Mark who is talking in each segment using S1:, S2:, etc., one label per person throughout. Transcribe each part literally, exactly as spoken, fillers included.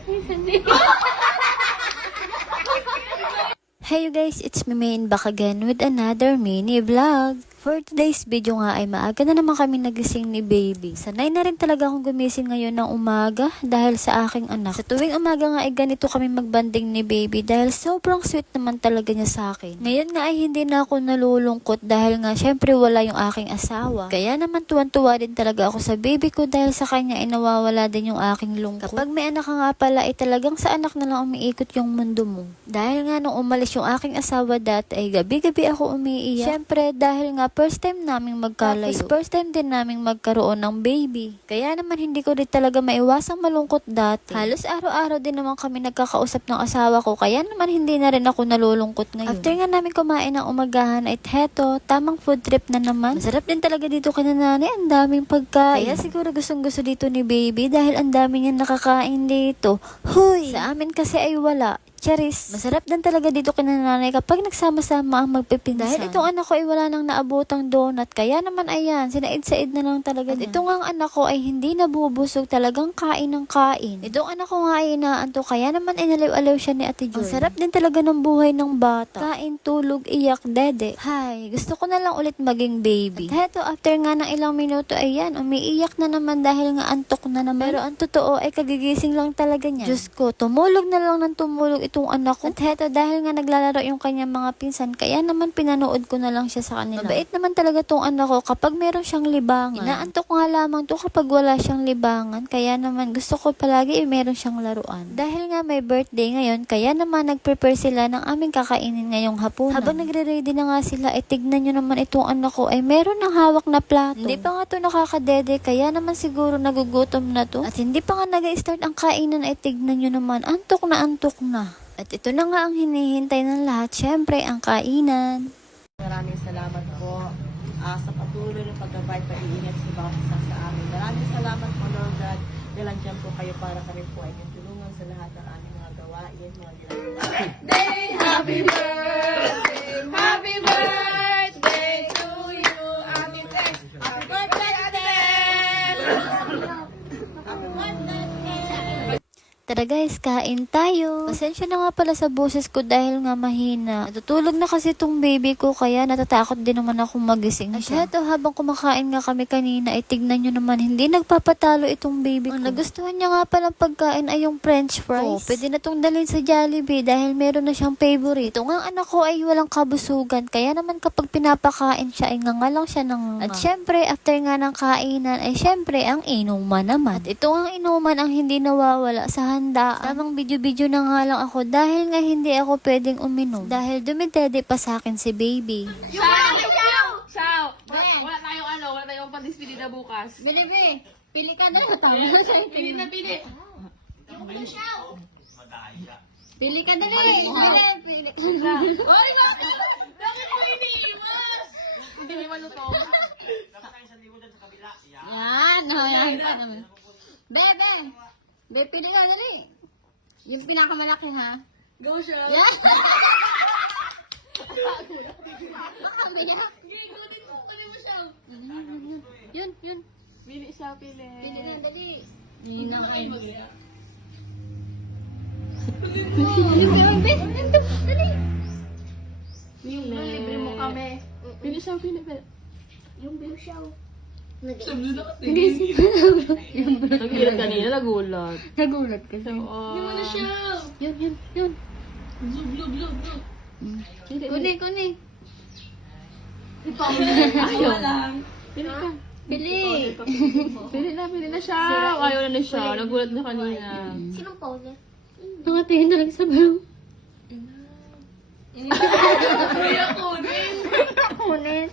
S1: Hey you guys, it's me Main back again with another mini vlog. For today's video nga ay maaga na naman kami nagising ni baby. Sanay na rin talaga akong gumising ngayon ng umaga dahil sa aking anak. Sa tuwing umaga nga ay ganito kami magbanding ni baby dahil sobrang sweet naman talaga niya sa akin. Ngayon nga ay hindi na ako nalulungkot dahil nga syempre wala yung aking asawa. Kaya naman tuwan-tuwa din talaga ako sa baby ko dahil sa kanya ay nawawala din yung aking lungkot. Kapag may anak ka nga pala ay talagang sa anak na lang umiikot yung mundo mo. Dahil nga nung umalis yung aking asawa dati ay gabi-gabi ako umiiyak. Syempre dahil nga first time naming magkalayo. Tapos first time din naming magkaroon ng baby. Kaya naman hindi ko rin talaga maiwasang malungkot dati. Halos araw-araw din naman kami nagkakausap ng asawa ko. Kaya naman hindi na rin ako nalulungkot ngayon. After nga namin kumain ng umagahan ay heto, tamang food trip na naman. Masarap din talaga dito kina nanay. Ang daming pagkain. Kaya siguro gustong gusto dito ni baby dahil ang dami niya nakakain dito. Huy! Sa amin kasi ay wala. Charis. Masarap din talaga dito kina nanay kapag nagsama-sama ang magpipinsan. Dahil itong anak ko ay wala nang naabotang donut. Kaya naman ayan, sinaid-said na lang talaga. At itong ang anak ko ay hindi nabubusog, talagang kain ng kain. Itong anak ko nga ay inaanto, kaya naman inaliw-aliw siya ni Ate Joy. Ang sarap din talaga ng buhay ng bata. Kain, tulog, iyak, dede. Hay, gusto ko na lang ulit maging baby. At heto, after nga ng ilang minuto ay yan, umiiyak na naman dahil nga antok na naman. Pero ang totoo ay kagigising lang talaga niya. Diyos ko, tumulog na lang ng tumulog itong anak ko. At heto, dahil nga naglalaro yung kanyang mga pinsan, kaya naman pinanood ko na lang siya sa kanila. Mabait naman talaga tong anak ko kapag meron siyang libangan. Inaantok nga lamang to kapag wala siyang libangan, kaya naman gusto ko palagi eh, meron siyang laruan. Dahil nga may birthday ngayon, kaya naman nag-prepare sila ng aming kakainin ngayong hapunan. Habang nagre-ready na nga sila, ay tignan nyo naman itong anak ko ay meron ng hawak na plato. Hindi pa nga to nakakadede, kaya naman siguro nagugutom na to. At hindi pa nga nag-start ang kainan, ay tignan nyo naman, antok na antok na. At ito na nga ang hinihintay ng lahat, syempre ang kainan.
S2: Maraming salamat po uh, sa patuloy ng pag-provide, pag-iingat sa bawat isa sa amin. Maraming salamat po, Lord God. Dahil andyan po kayo para kami po ay tutulungan sa lahat ng aming mga gawain, mga ginagawa. Day, happy birthday! Happy birthday to you! Happy birthday! Happy birthday, Ate! Happy birthday!
S1: Tara guys, kain tayo. Pasensya na nga pala sa boses ko dahil nga mahina. Natutulog na kasi tong baby ko kaya natatakot din naman ako magising siya. At heto, habang kumakain nga kami kanina ay tignan nyo naman, hindi nagpapatalo itong baby ko. Ang nagustuhan niya nga palang pagkain ay yung french fries. Oh, pwede na tong dalhin sa Jollibee dahil meron na siyang favorite. Itong ang anak ko ay walang kabusugan kaya naman kapag pinapakain siya ay ngangalang siya ng At syempre, after nga ng kainan ay syempre ang inuman naman. At ito ang inuman ang hindi nawawala sa handa. Tamang video-video na nga lang ako dahil nga hindi ako pwedeng uminom. Dahil dumidede pa sa akin si baby.
S3: Chow! Chow! Chow! Wala tayong ano, wala tayong pandispili na bukas.
S2: Bili, Bili. Pili ka na. Tama.
S3: Pili na pili.
S2: Pili ka dali. Pili, pili ka na.
S3: Ay, bakit? Bakit mo iniiwas? Hindi mo malutong.
S2: Yan. Oh, yan. Bebe. Bebe, pili ka dali. Yung pinakamalaki, ha?
S3: Go, Chow.
S2: Yan. Baka niya.
S3: Kunin mo, kunin mo, Chow.
S2: Yun, yun.
S3: Pili siya, pili.
S2: Pili na dali. Yun na kayo. Dali.
S3: Yung libre mo kami. Pili siya, pili, pili.
S2: Yung blue siya.
S3: Nagulat kanina, nagulat.
S2: Nagulat ka siya.
S3: Yung ano siya?
S2: Yun, yun, yun.
S3: Blub, blub, blub, blub.
S2: Kuni, kuni.
S3: Ayaw lang. Pili ka.
S2: Pili.
S3: Pili na, pili na siya. Ayaw na na siya. Nagulat na kanina.
S2: Sinong Paula? Nangatingin na lang sa baro.
S3: Kuya, kunin.
S2: Kunin.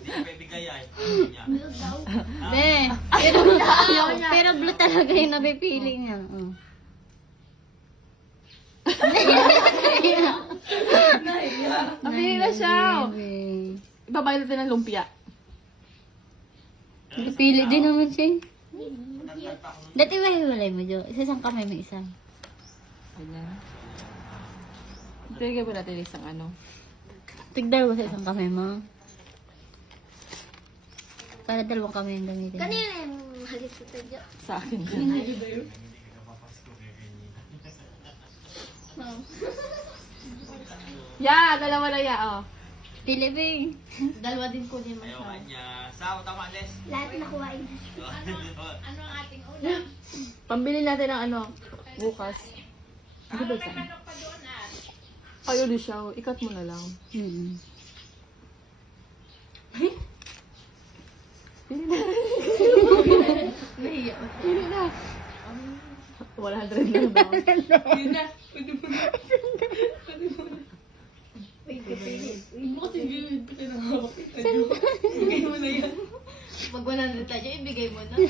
S2: Be, pero, pero blue talaga yung napipili niya. Oh.
S3: Pili na siya. Ibabayad natin ng lumpia.
S2: Napili din naman siya. Dati ba hiwalay mo, Jo? Isa isang kamay, may isa.
S3: Ayan. Tignan po natin isang ano.
S2: Tigdalawa sa isang kamay mo. Para dalawang kamay yung gamitin.
S4: Kanina yung halit ko tayo.
S3: Sa akin. Ya, dalawa na ya, oh.
S1: Pilibing.
S2: Dalawa din kunin mo
S4: Ayaw
S2: siya.
S4: kanya. Sao, tama, Les?
S5: Lahat nakuhain.
S3: Pambili natin ng ano, bukas. Ano ba saan? Ayaw di siya, oh. Ikat mo na lang.
S1: Hmm.
S3: Pili na. one hundred na ba?
S2: Pag one hundred tayo, ibigay mo na.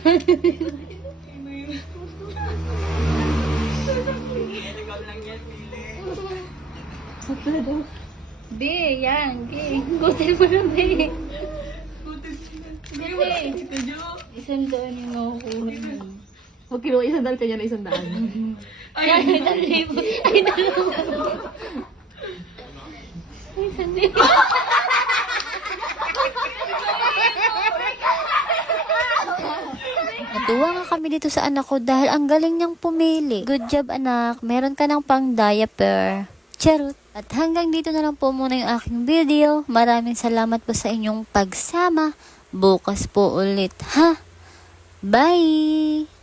S4: Ikaw lang yan, pili.
S1: B, yan. B. Gutil mo na, B. B. Isang doon yung nakukuha mo.
S3: Huwag kinuha isang daan, kanya na isang daan.
S1: Ay, isang libo. Ay, dalawa. Ay, isang libo. Natuwa nga kami dito sa anak ko dahil ang galing niyang pumili. Good job anak, meron ka ng pang diaper. Charot. At hanggang dito na lang po muna yung aking video. Maraming salamat po sa inyong pagsama. Bukas po ulit ha. Bye!